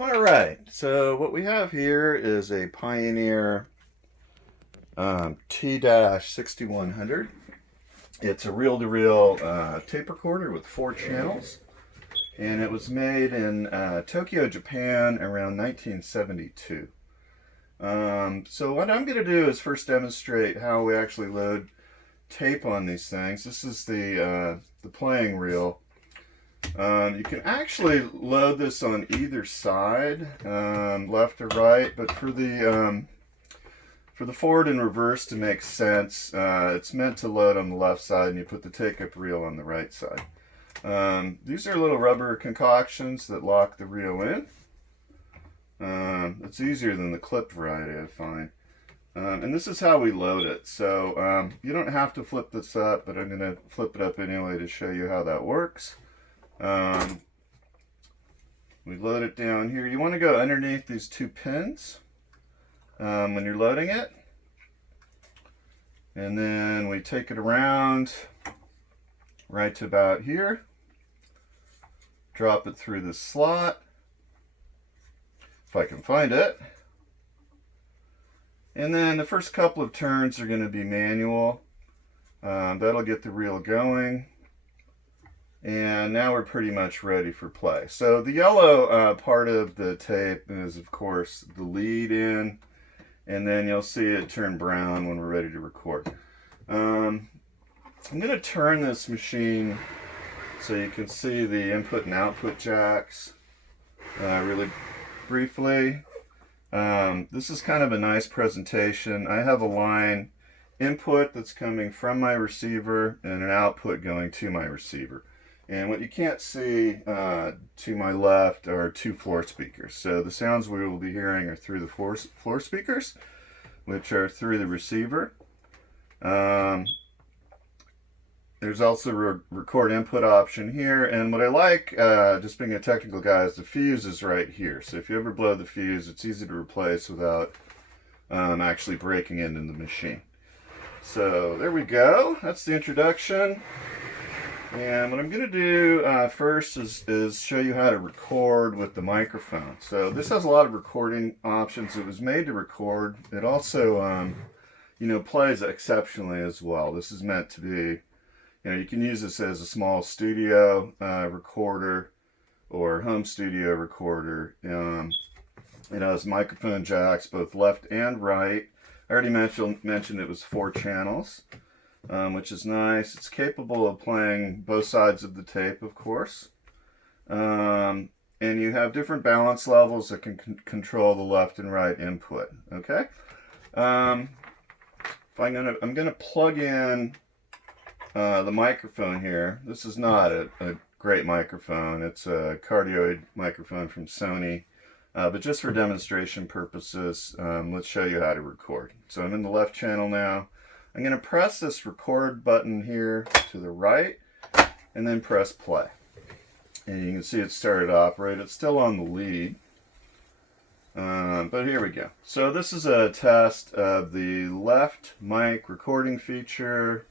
All right, so what we have here is a Pioneer T-6100. It's a reel-to-reel tape recorder with 4 channels, and it was made in Tokyo, Japan around 1972. So what I'm going to do is first demonstrate how we actually load tape on these things. This is the playing reel. You can actually load this on either side, left or right, but for the forward and reverse to make sense, it's meant to load on the left side, and you put the take-up reel on the right side. These are little rubber concoctions that lock the reel in. It's easier than the clip variety, I find. And this is how we load it. So you don't have to flip this up, but I'm going to flip it up anyway to show you how that works. We load it down here. You want to go underneath these 2 pins when you're loading it. And then we take it around right to about here. Drop it through this slot, if I can find it. And then the first couple of turns are going to be manual. That'll get the reel going. And now we're pretty much ready for play. So the yellow part of the tape is, of course, the lead in, and then you'll see it turn brown when we're ready to record. I'm going to turn this machine so you can see the input and output jacks really briefly. This is kind of a nice presentation. I have a line input that's coming from my receiver and an output going to my receiver. And what you can't see to my left are 2 floor speakers. So the sounds we will be hearing are through the floor speakers, which are through the receiver. There's also a record input option here. And what I like, just being a technical guy, is the fuse is right here. So if you ever blow the fuse, it's easy to replace without actually breaking into the machine. So there we go. That's the introduction. And what I'm going to do first is show you how to record with the microphone. So this has a lot of recording options. It was made to record. It also, plays exceptionally as well. This is meant to be, you can use this as a small studio recorder or home studio recorder. It has microphone jacks, both left and right. I already mentioned it was 4 channels. Which is nice. It's capable of playing both sides of the tape, of course. And you have different balance levels that can control the left and right input. Okay. I'm gonna plug in the microphone here. This is not a great microphone. It's a cardioid microphone from Sony. But just for demonstration purposes, let's show you how to record. So I'm in the left channel now. I'm going to press this record button here to the right and then press play. And you can see it started to operate. It's still on the lead. But here we go. So this is a test of the left mic recording feature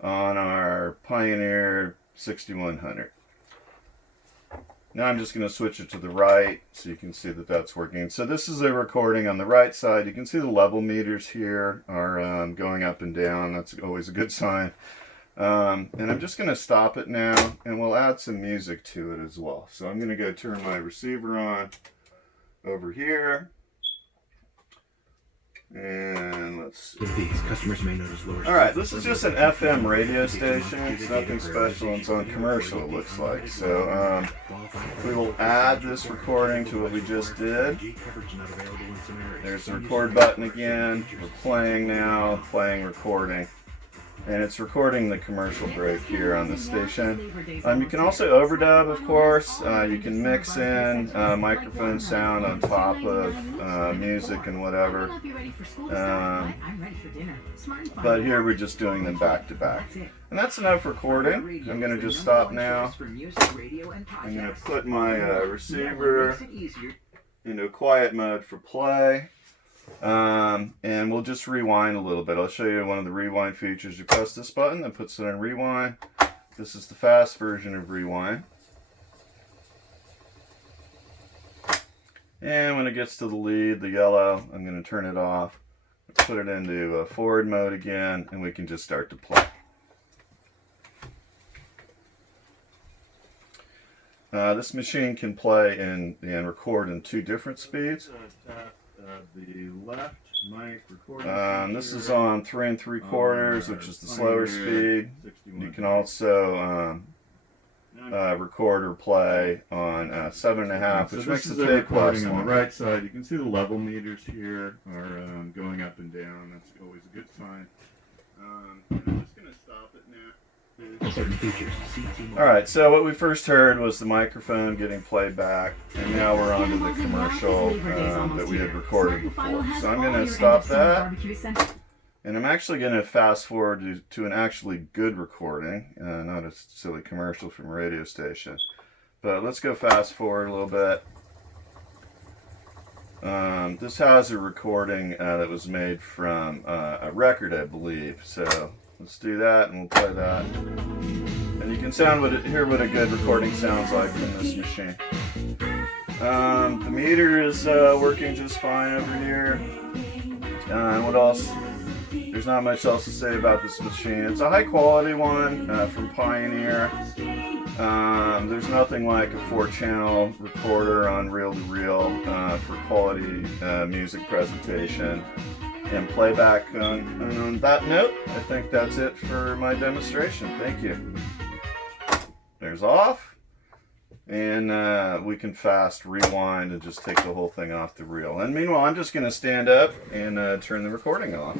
on our Pioneer 6100. Now I'm just going to switch it to the right so you can see that that's working. So this is a recording on the right side. You can see the level meters here are going up and down. That's always a good sign. And I'm just going to stop it now, and we'll add some music to it as well. So I'm going to go turn my receiver on over here. And let's With these, customers may notice lower. Alright, this is just an FM radio station. It's nothing special. It's on commercial, it looks like. So we will add this recording to what we just did. There's the record button again. We're playing now, playing recording. And it's recording the commercial break here on the station. You can also overdub, of course. You can mix in microphone sound on top of music and whatever. But here we're just doing them back to back. And that's enough recording. I'm going to just stop now. I'm going to put my receiver into quiet mode for play. And we'll just rewind a little bit. I'll show you one of the rewind features. You press this button, that puts it on rewind. This is the fast version of rewind. And when it gets to the lead, the yellow, I'm going to turn it off, put it into forward mode again, and we can just start to play. This machine can play and record in 2 different speeds. The left mic recording. This is on 3 3/4, which is the slower speed. You can also record or play on 7.5, which makes the tape last on the long. right side. You can see the level meters here are going up and down. That's always a good sign. I'm just going to stop it now. Certain features. CT. Alright, so what we first heard was the microphone getting played back, and now we're on to the commercial that we had recorded before. So I'm going to stop that, and I'm actually going to fast forward to an actually good recording, not a silly commercial from a radio station. But let's go fast forward a little bit. This has a recording that was made from a record, I believe. So let's do that, and we'll play that. And you can hear what a good recording sounds like from this machine. The meter is working just fine over here. And what else? There's not much else to say about this machine. It's a high quality one from Pioneer. There's nothing like a 4-channel recorder on reel-to-reel for quality music presentation and playback. And on that note, I think that's it for my demonstration. Thank you. There's off, and we can fast rewind and just take the whole thing off the reel. And meanwhile, I'm just going to stand up and turn the recording off.